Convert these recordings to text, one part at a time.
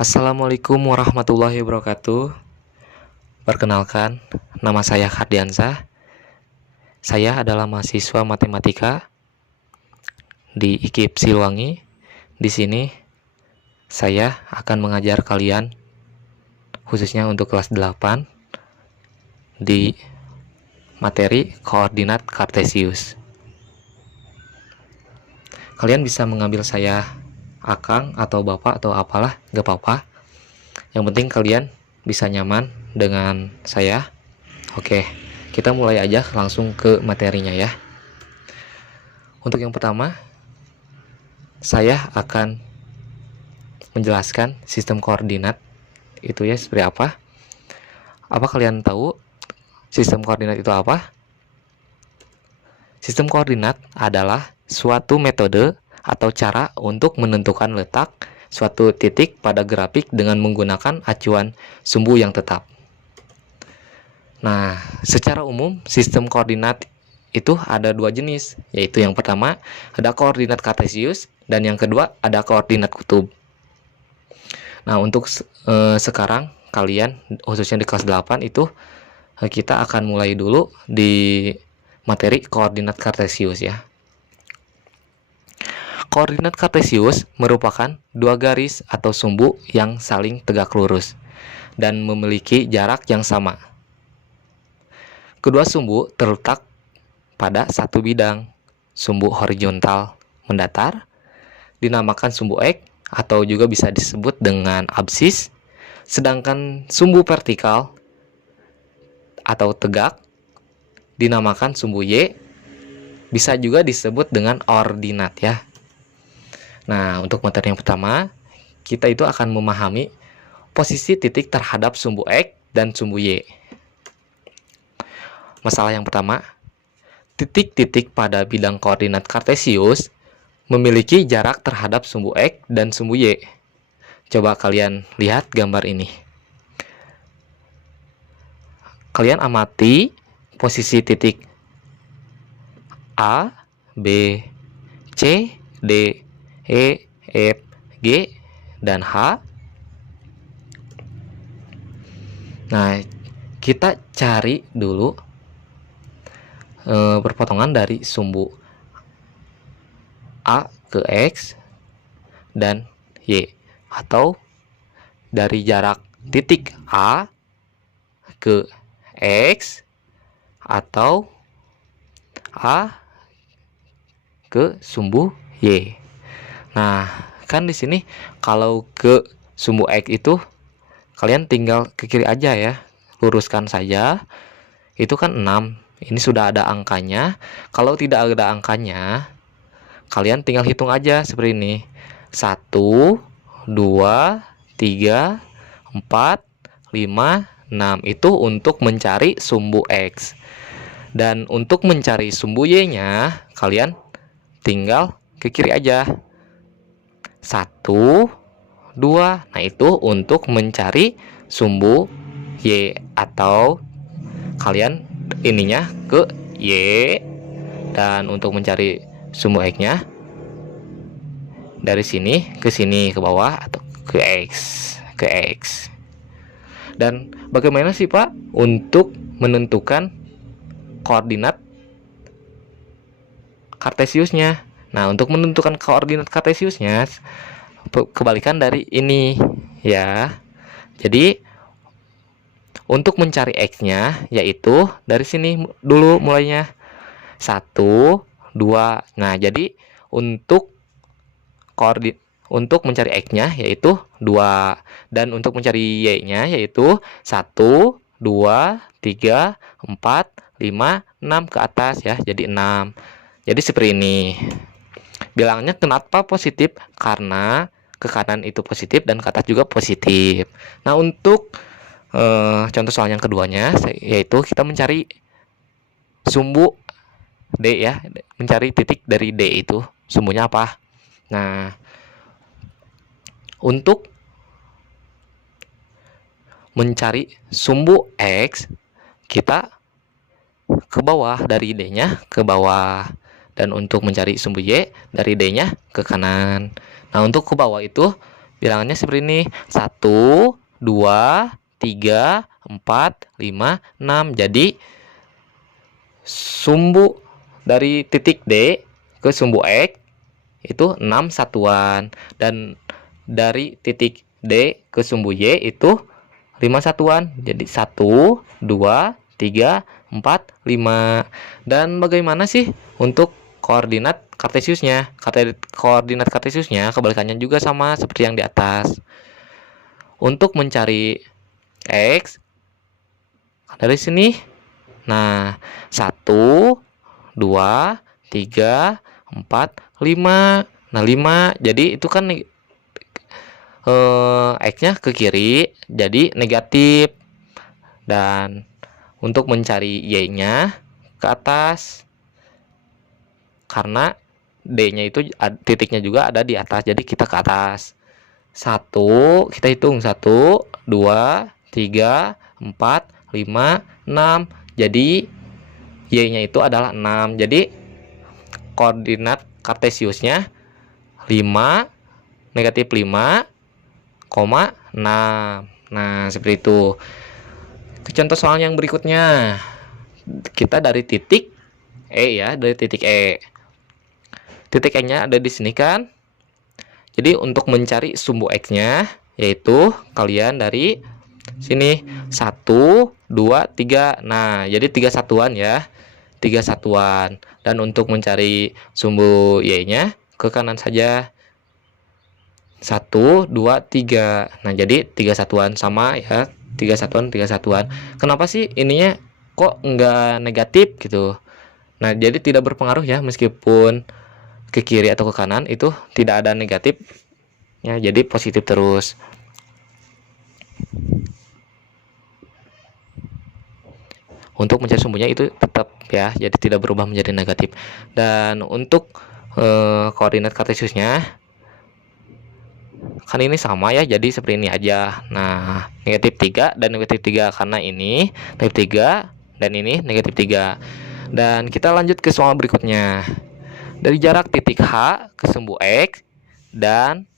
Assalamualaikum warahmatullahi wabarakatuh. Perkenalkan, nama saya Hardiansah. Saya adalah mahasiswa matematika di IKIP Siliwangi. Di sini saya akan mengajar kalian khususnya untuk kelas 8 di materi koordinat kartesius. Kalian bisa mengambil saya Akang atau Bapak atau apalah, gak apa-apa. Yang penting kalian bisa nyaman dengan saya. Oke, kita mulai aja langsung ke materinya ya. Untuk yang pertama, saya akan menjelaskan sistem koordinat itu ya seperti apa. Apa kalian tahu sistem koordinat itu apa? Sistem koordinat adalah suatu metode atau cara untuk menentukan letak suatu titik pada grafik dengan menggunakan acuan sumbu yang tetap. Nah, secara umum sistem koordinat itu ada dua jenis, yaitu yang pertama ada koordinat kartesius dan yang kedua ada koordinat kutub. Nah, untuk sekarang kalian khususnya di kelas 8 itu kita akan mulai dulu di materi koordinat kartesius ya. Koordinat kartesius merupakan dua garis atau sumbu yang saling tegak lurus dan memiliki jarak yang sama. Kedua sumbu terletak pada satu bidang. Sumbu horizontal mendatar dinamakan sumbu X atau juga bisa disebut dengan absis, sedangkan sumbu vertikal atau tegak dinamakan sumbu Y, bisa juga disebut dengan ordinat ya. Nah, untuk materi yang pertama, kita itu akan memahami posisi titik terhadap sumbu X dan sumbu Y. Masalah yang pertama, titik-titik pada bidang koordinat kartesius memiliki jarak terhadap sumbu X dan sumbu Y. Coba kalian lihat gambar ini. Kalian amati posisi titik A, B, C, D, E, F, G, dan H. Nah, kita cari dulu perpotongan dari sumbu A ke X dan Y, atau dari jarak titik A ke X atau A ke sumbu Y. Nah, kan di sini kalau ke sumbu X itu kalian tinggal ke kiri aja ya. Luruskan saja. Itu kan 6. Ini sudah ada angkanya. Kalau tidak ada angkanya, kalian tinggal hitung aja seperti ini. 1, 2, 3, 4, 5, 6. Itu untuk mencari sumbu X. Dan untuk mencari sumbu Y-nya, kalian tinggal ke kiri aja. 1, 2. Nah, itu untuk mencari sumbu Y, atau kalian ininya ke Y, dan untuk mencari sumbu X-nya dari sini ke bawah atau ke X. Dan bagaimana sih Pak untuk menentukan koordinat kartesiusnya? Nah, untuk menentukan koordinat kartesiusnya kebalikan dari ini ya. Jadi untuk mencari X-nya yaitu dari sini dulu mulainya. 1, 2. Nah, jadi untuk mencari X-nya yaitu 2, dan untuk mencari Y-nya yaitu 1, 2, 3, 4, 5, 6 ke atas ya. Jadi 6. Jadi seperti ini. Bilangnya kenapa positif? Karena ke kanan itu positif dan ke atas juga positif. Nah, untuk contoh soal yang keduanya yaitu kita mencari sumbu D ya, mencari titik dari D itu sumbunya apa. Nah, untuk mencari sumbu X, kita ke bawah, dari D-nya ke bawah, dan untuk mencari sumbu Y dari D-nya ke kanan. Nah, untuk ke bawah itu bilangannya seperti ini. 1, 2, 3, 4, 5, 6. Jadi sumbu dari titik D ke sumbu X itu 6 satuan, dan dari titik D ke sumbu Y itu 5 satuan. Jadi 1, 2, 3, 4, 5. Dan bagaimana sih untuk koordinat kartesiusnya? Koordinat kartesiusnya kebalikannya juga sama seperti yang di atas. Untuk mencari X dari sini, nah 1, 2, 3, 4, 5. Nah 5, jadi itu kan X-nya ke kiri, jadi negatif. Dan untuk mencari Y-nya ke atas, karena D-nya itu titiknya juga ada di atas, jadi kita ke atas. 1, kita hitung 1, 2, 3, 4, 5, 6. Jadi Y-nya itu adalah 6. Jadi koordinat kartesiusnya 5, negatif 5, 6. Nah, seperti itu. Contoh soal yang berikutnya. Kita dari titik E ya, dari titik E. Titik E-nya ada di sini kan? Jadi untuk mencari sumbu X-nya, yaitu kalian dari sini 1, 2, 3. Nah, jadi 3 satuan ya. 3 satuan. Dan untuk mencari sumbu Y-nya ke kanan saja. 1, 2, 3. Nah, jadi 3 satuan sama ya. 3 satuan, 3 satuan. Kenapa sih ininya kok nggak negatif gitu? Nah, jadi tidak berpengaruh ya, meskipun ke kiri atau ke kanan itu tidak ada negatif ya, jadi positif terus. Untuk mencari sumbunya itu tetap ya, jadi tidak berubah menjadi negatif. Dan untuk koordinat kartesiusnya kan ini sama ya, jadi seperti ini aja. Nah, negatif 3 dan negatif 3, karena ini negatif 3 dan ini negatif 3. Dan kita lanjut ke soal berikutnya. Dari jarak titik H ke sumbu X dan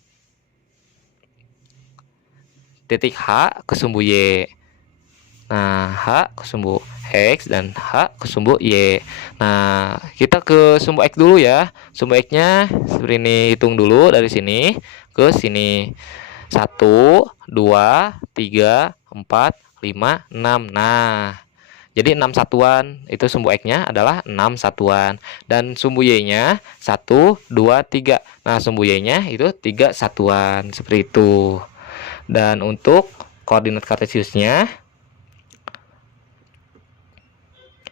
titik H ke sumbu Y. Nah, H ke sumbu X dan H ke sumbu Y. Nah, kita ke sumbu X dulu ya. Sumbu X-nya seperti ini, hitung dulu dari sini ke sini. 1, 2, 3, 4, 5, 6. Nah, jadi 6 satuan. Itu sumbu X-nya adalah 6 satuan. Dan sumbu Y-nya 1, 2, 3. Nah, sumbu Y-nya itu 3 satuan. Seperti itu. Dan untuk koordinat kartesiusnya,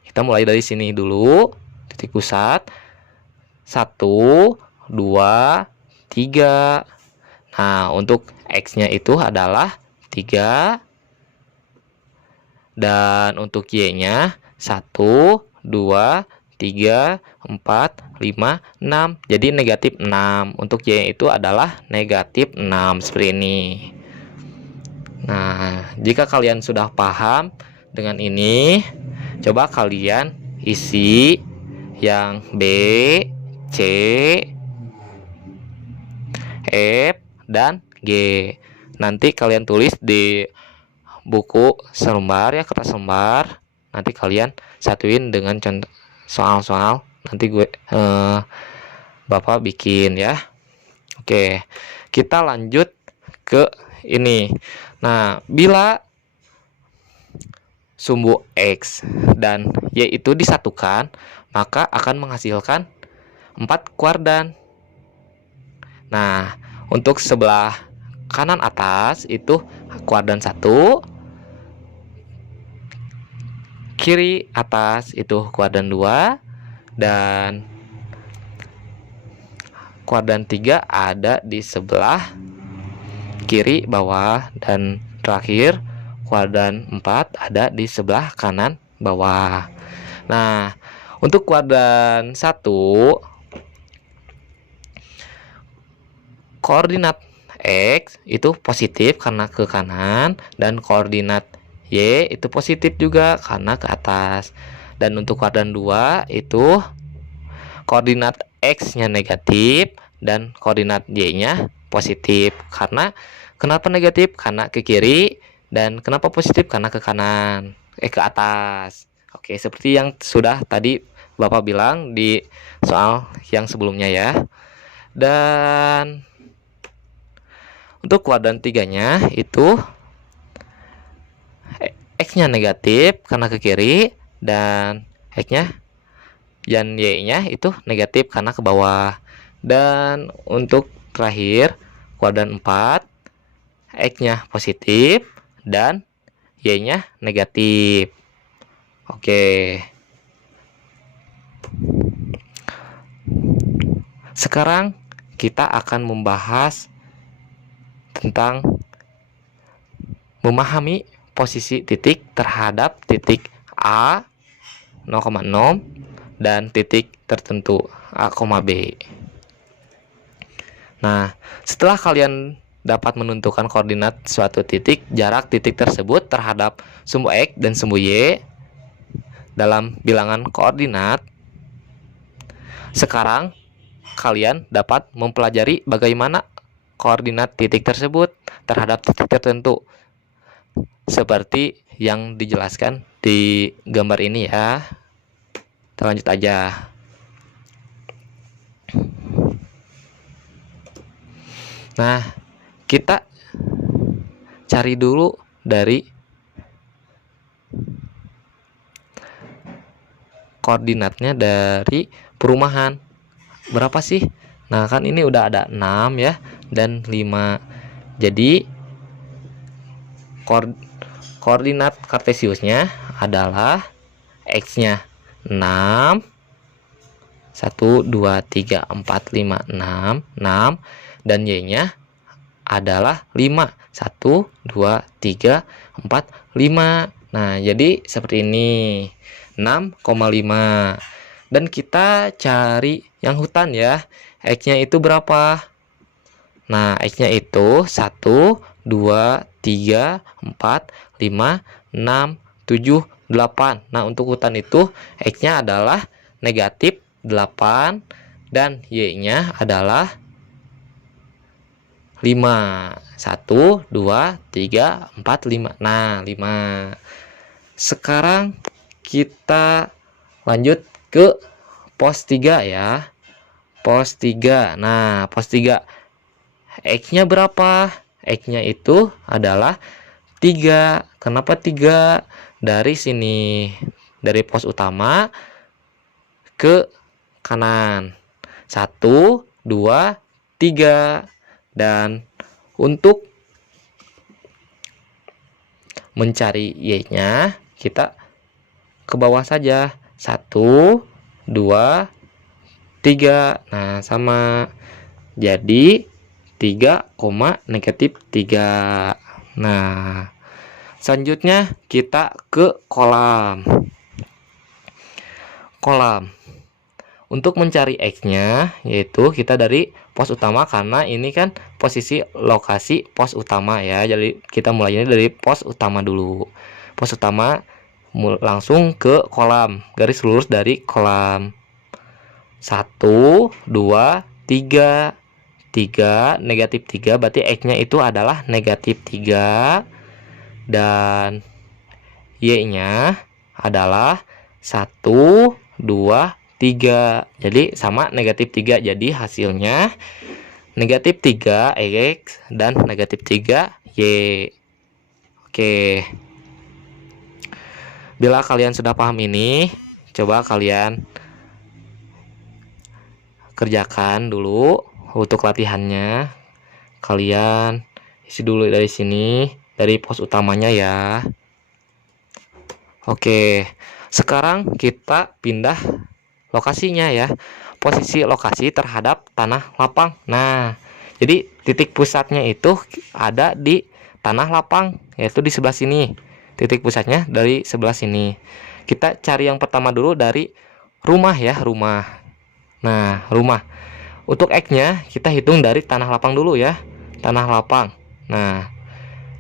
kita mulai dari sini dulu, titik pusat 1, 2, 3. Nah, untuk X-nya itu adalah 3, dan untuk Y-nya 1, 2, 3, 4, 5, 6. Jadi negatif 6. Untuk Y itu adalah negatif 6, seperti ini. Nah, jika kalian sudah paham dengan ini, coba kalian isi yang B, C, F, dan G. Nanti kalian tulis di buku selembar ya, kertas lembar. Nanti kalian satuin dengan contoh soal-soal. Nanti Bapak bikin ya. Oke, kita lanjut ke ini. Nah, bila sumbu X dan Y itu disatukan, maka akan menghasilkan 4 kuadran. Nah, untuk sebelah kanan atas itu kuadran 1, kiri atas itu kuadran 2, dan kuadran 3 ada di sebelah kiri bawah, dan terakhir kuadran 4 ada di sebelah kanan bawah. Nah, untuk kuadran 1, koordinat X itu positif karena ke kanan, dan koordinat Y itu positif juga karena ke atas. Dan untuk kuadran 2 itu koordinat X-nya negatif dan koordinat Y-nya positif. Karena kenapa negatif? Karena ke kiri. Dan kenapa positif? Karena ke kanan, ke atas. Oke, seperti yang sudah tadi Bapak bilang di soal yang sebelumnya ya. Dan untuk kuadran 3-nya itu X-nya negatif karena ke kiri, dan X-nya dan Y-nya itu negatif karena ke bawah. Dan untuk terakhir kuadran 4, X-nya positif dan Y-nya negatif. Oke. Sekarang kita akan membahas tentang memahami posisi titik terhadap titik A 0,6 dan titik tertentu A, B. Nah, setelah kalian dapat menentukan koordinat suatu titik, jarak titik tersebut terhadap sumbu X dan sumbu Y dalam bilangan koordinat, sekarang kalian dapat mempelajari bagaimana koordinat titik tersebut terhadap titik tertentu, seperti yang dijelaskan di gambar ini ya. Kita lanjut aja. Nah, kita cari dulu dari koordinatnya dari perumahan. Berapa sih? Nah, kan ini udah ada 6 ya dan 5. Jadi koordinat kartesiusnya adalah X-nya 6, 1, 2, 3, 4, 5, 6, dan Y-nya adalah 5, 1, 2, 3, 4, 5. Nah, jadi seperti ini, 6,5. Dan kita cari yang hutan ya. X-nya itu berapa? Nah, X-nya itu 1, 2, 3, 4, 5, 6, 7, 8. Nah, untuk hutan itu X-nya adalah negatif 8 dan Y-nya adalah 5. 1, 2, 3, 4, 5. Nah, 5. Sekarang kita lanjut ke pos 3 ya. Pos 3. Nah, pos 3 X-nya berapa? X-nya itu adalah 3. Kenapa 3? Dari sini, dari pos utama ke kanan. 1, 2, 3. Dan untuk mencari Y-nya, kita ke bawah saja. 1, 2, 3. Nah, sama. Jadi 3, negatif 3. Nah, selanjutnya kita ke kolam. Untuk mencari X-nya, yaitu kita dari pos utama, karena ini kan posisi lokasi pos utama ya. Jadi kita mulainya dari pos utama dulu. Pos utama langsung ke kolam, garis lurus dari kolam. 1, 2, 3. 3, negatif 3, berarti X-nya itu adalah negatif 3. Dan Y-nya adalah 1, 2, 3. Jadi sama negatif 3. Jadi hasilnya negatif 3 X dan negatif 3 Y. Oke. Bila kalian sudah paham ini, coba kalian kerjakan dulu untuk latihannya. Kalian isi dulu dari sini, dari pos utamanya ya. Oke, sekarang kita pindah lokasinya ya. Posisi lokasi terhadap tanah lapang. Nah, jadi titik pusatnya itu ada di tanah lapang, yaitu di sebelah sini. Titik pusatnya dari sebelah sini. Kita cari yang pertama dulu dari rumah ya, rumah. Nah, rumah. Untuk X-nya kita hitung dari tanah lapang dulu ya. Tanah lapang. Nah,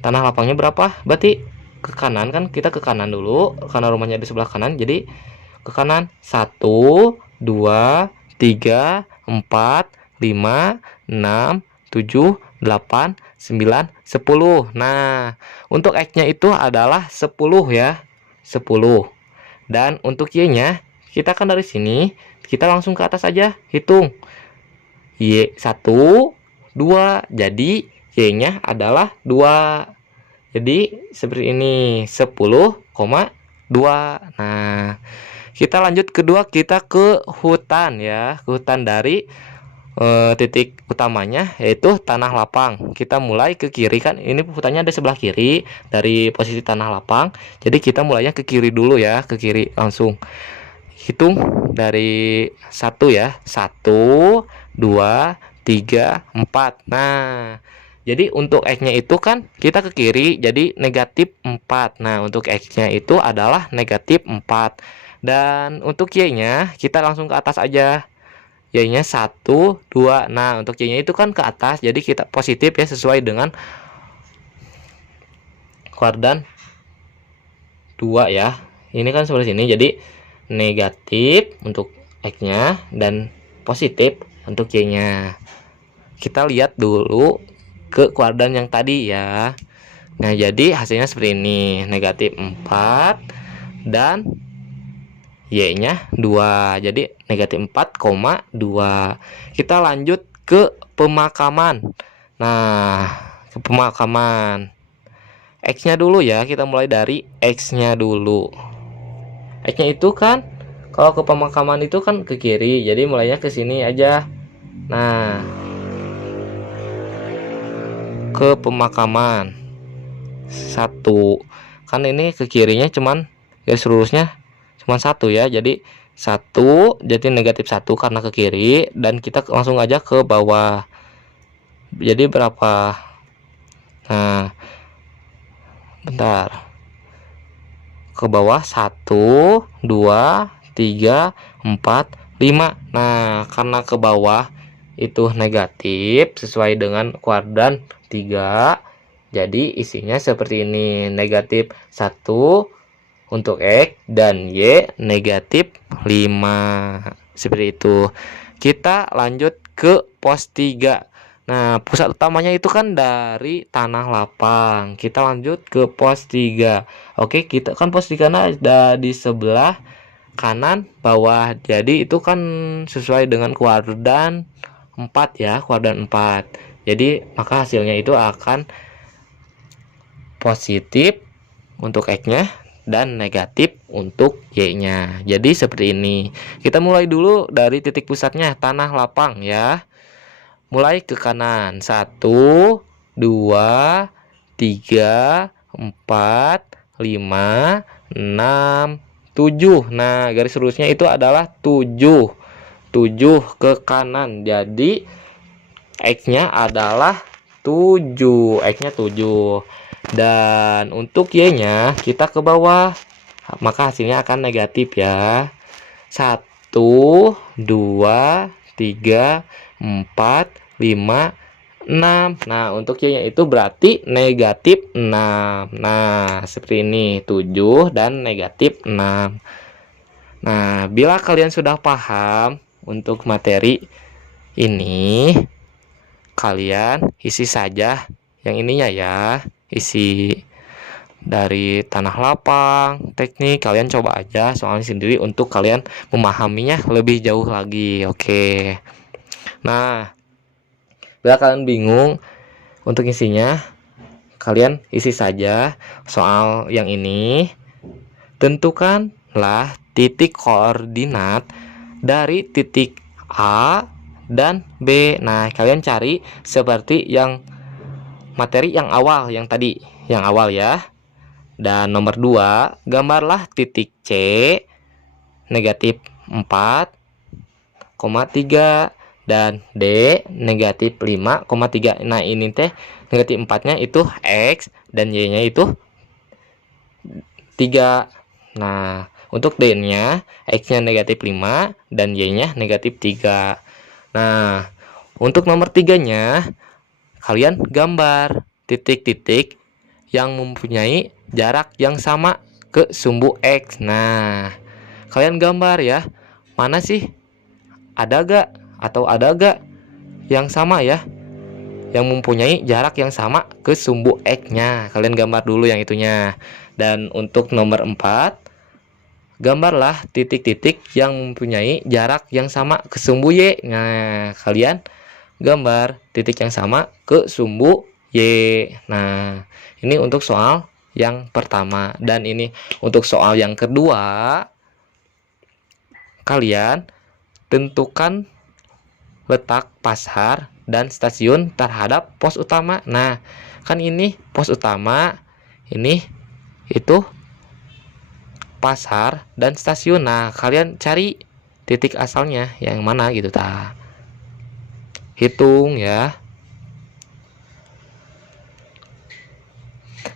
tanah lapangnya berapa? Berarti ke kanan kan, kita ke kanan dulu karena rumahnya di sebelah kanan. Jadi ke kanan 1, 2, 3, 4, 5, 6, 7, 8, 9, 10. Nah, untuk X-nya itu adalah 10 ya. 10. Dan untuk Y-nya, kita kan dari sini, kita langsung ke atas aja, hitung. Y 1, 2. Jadi, Y-nya adalah 2. Jadi, seperti ini, 10,2. Nah, kita lanjut kedua, kita ke hutan ya. Ke hutan dari titik utamanya yaitu tanah lapang. Kita mulai ke kiri kan, ini hutannya ada sebelah kiri dari posisi tanah lapang. Jadi kita mulainya ke kiri dulu ya, ke kiri langsung. Hitung dari 1 ya. 1, 2, 3, 4. Nah, jadi untuk X-nya itu kan kita ke kiri, jadi negatif 4. Nah, untuk X-nya itu adalah negatif 4. Dan untuk Y-nya kita langsung ke atas aja. Y-nya 1, 2. Nah, untuk Y-nya itu kan ke atas, jadi kita positif ya, sesuai dengan kuadran 2 ya. Ini kan seperti sini, jadi negatif untuk X-nya dan positif untuk Y-nya. Kita lihat dulu ke kuadran yang tadi ya. Nah, jadi hasilnya seperti ini, negatif 4 dan Y-nya 2. Jadi negatif 4,2. Kita lanjut ke pemakaman. Nah, ke pemakaman. X-nya dulu ya, kita mulai dari X-nya dulu. X-nya itu kan kalau ke pemakaman itu kan ke kiri, jadi mulainya ke sini aja. Nah, ke pemakaman 1. Kan ini ke kirinya cuman garis lurusnya cuma 1 ya, jadi 1, jadi negatif 1 karena ke kiri, dan kita langsung aja ke bawah. Jadi berapa? Nah, bentar, ke bawah 1, 2, 3, 4, 5. Nah, karena ke bawah itu negatif sesuai dengan kuadran 3, jadi isinya seperti ini, negatif 1 untuk X dan Y negatif 5. Seperti itu. Kita lanjut ke pos 3. Nah, pusat utamanya itu kan dari tanah lapang. Kita lanjut ke pos 3. Oke, kita kan pos 3 ada di sebelah kanan bawah. Jadi itu kan sesuai dengan kuadran 4 ya, kuadran 4. Jadi maka hasilnya itu akan positif untuk X-nya dan negatif untuk Y-nya. Jadi seperti ini. Kita mulai dulu dari titik pusatnya, tanah lapang ya. Mulai ke kanan. 1, 2, 3, 4, 5, 6, 7. Nah, garis lurusnya itu adalah 7. 7 ke kanan. Jadi X-nya adalah 7. X-nya 7. Dan untuk Y-nya kita ke bawah, maka hasilnya akan negatif ya. 1, 2, 3, 4, 5, 6. Nah, untuk Y-nya itu berarti negatif 6. Nah, seperti ini, 7 dan negatif 6. Nah, bila kalian sudah paham untuk materi ini, kalian isi saja yang ininya ya. Isi dari tanah lapang, teknik, kalian coba aja soalnya sendiri untuk kalian memahaminya lebih jauh lagi. Oke. Nah, bila kalian bingung untuk isinya, kalian isi saja soal yang ini. Tentukanlah titik koordinat dari titik A dan B. Nah, kalian cari seperti yang materi yang awal, yang tadi, yang awal ya. Dan nomor 2, gambarlah titik C negatif 4,3 dan D negatif 5,3. Nah, ini teh negatif 4-nya itu X dan Y-nya itu 3. Nah, untuk D-nya X-nya negatif 5 dan Y-nya negatif 3. Nah, untuk nomor 3-nya kalian gambar titik-titik yang mempunyai jarak yang sama ke sumbu X. Nah, kalian gambar ya, mana sih, ada gak atau ada gak yang sama ya. yang mempunyai jarak yang sama ke sumbu X-nya. Kalian gambar dulu yang itunya. Dan untuk nomor 4, gambarlah titik-titik yang mempunyai jarak yang sama ke sumbu Y. Nah, kalian gambar titik yang sama ke sumbu Y. Nah, ini untuk soal yang pertama. Dan ini untuk soal yang kedua, kalian tentukan letak pasar dan stasiun terhadap pos utama. Nah, kan ini pos utama, ini itu pasar dan stasiun. Nah, kalian cari titik asalnya yang mana gitu ta. Hitung ya.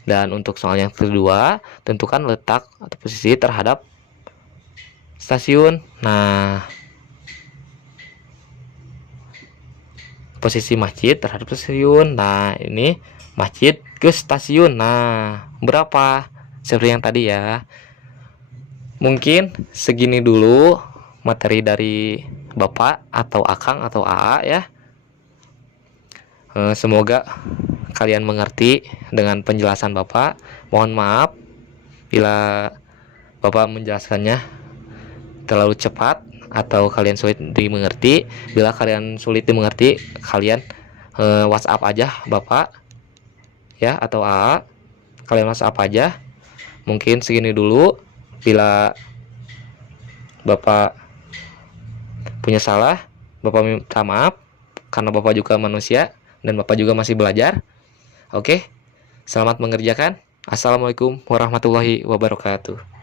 Dan untuk soal yang kedua, tentukan letak atau posisi terhadap stasiun. Nah, posisi masjid terhadap stasiun. Nah, ini masjid ke stasiun. Nah, berapa? Seperti yang tadi ya. Mungkin segini dulu materi dari Bapak atau Akang atau AA ya. Semoga kalian mengerti dengan penjelasan Bapak. Mohon maaf bila Bapak menjelaskannya terlalu cepat atau kalian sulit dimengerti. Bila kalian sulit dimengerti, kalian WhatsApp aja Bapak ya atau AA. Kalian WhatsApp aja. Mungkin segini dulu. Bila Bapak punya salah, Bapak minta maaf karena Bapak juga manusia dan Bapak juga masih belajar. Oke, selamat mengerjakan. Assalamualaikum warahmatullahi wabarakatuh.